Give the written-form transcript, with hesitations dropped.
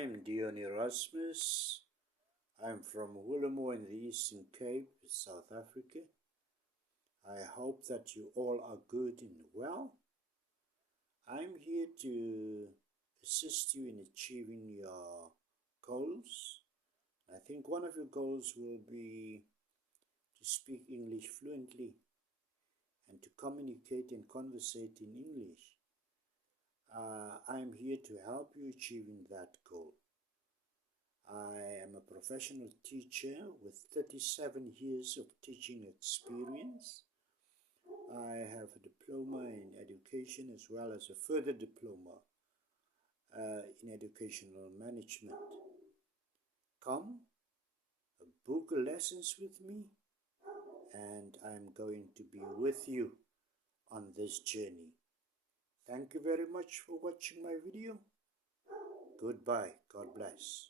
I'm Dion Erasmus. I'm from Willowmore in the Eastern Cape, South Africa. I hope that you all are good and well. I'm here to assist you in achieving your goals. I think one of your goals will be to speak English fluently and to communicate and conversate in English. I'm here to help you achieving that goal. I am a professional teacher with 37 years of teaching experience. I have a diploma in education as well as a further diploma in educational management. Come, book lessons with me, and I'm going to be with you on this journey. Thank you very much for watching my video. Goodbye. God bless.